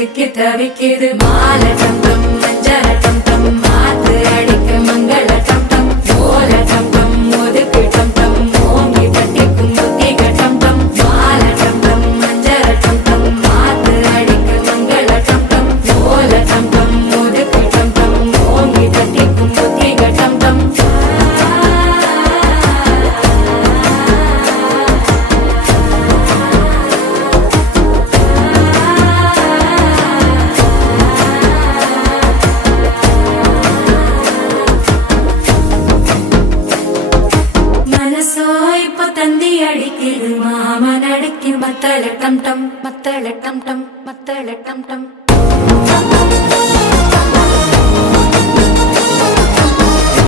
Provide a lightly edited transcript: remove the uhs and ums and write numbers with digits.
சிக்கி தவிக்குது மால டம் டம் மஞ்சள டம் டம் மாத்து அடிக்க மங்கள டம் டம் ஓல டம் டம் ஒதுக்கு டம் டம் ஓங்கி தட்டிக்கும் புத்திக டம் டம் மால டம் டம் மஞ்சள டம் டம் மாத்து அடிக்க மங்கள டம் டம் ஓல டம் டம் ஒதுக்கு டம் டம் ஓங்கி தட்டிக்கும் புத்திக டம் டம் தந்தி அடிக்குது மாமன் அடிக்கு மத்தள டம் டம் மத்தள டம் டம் மத்தள டம் டம்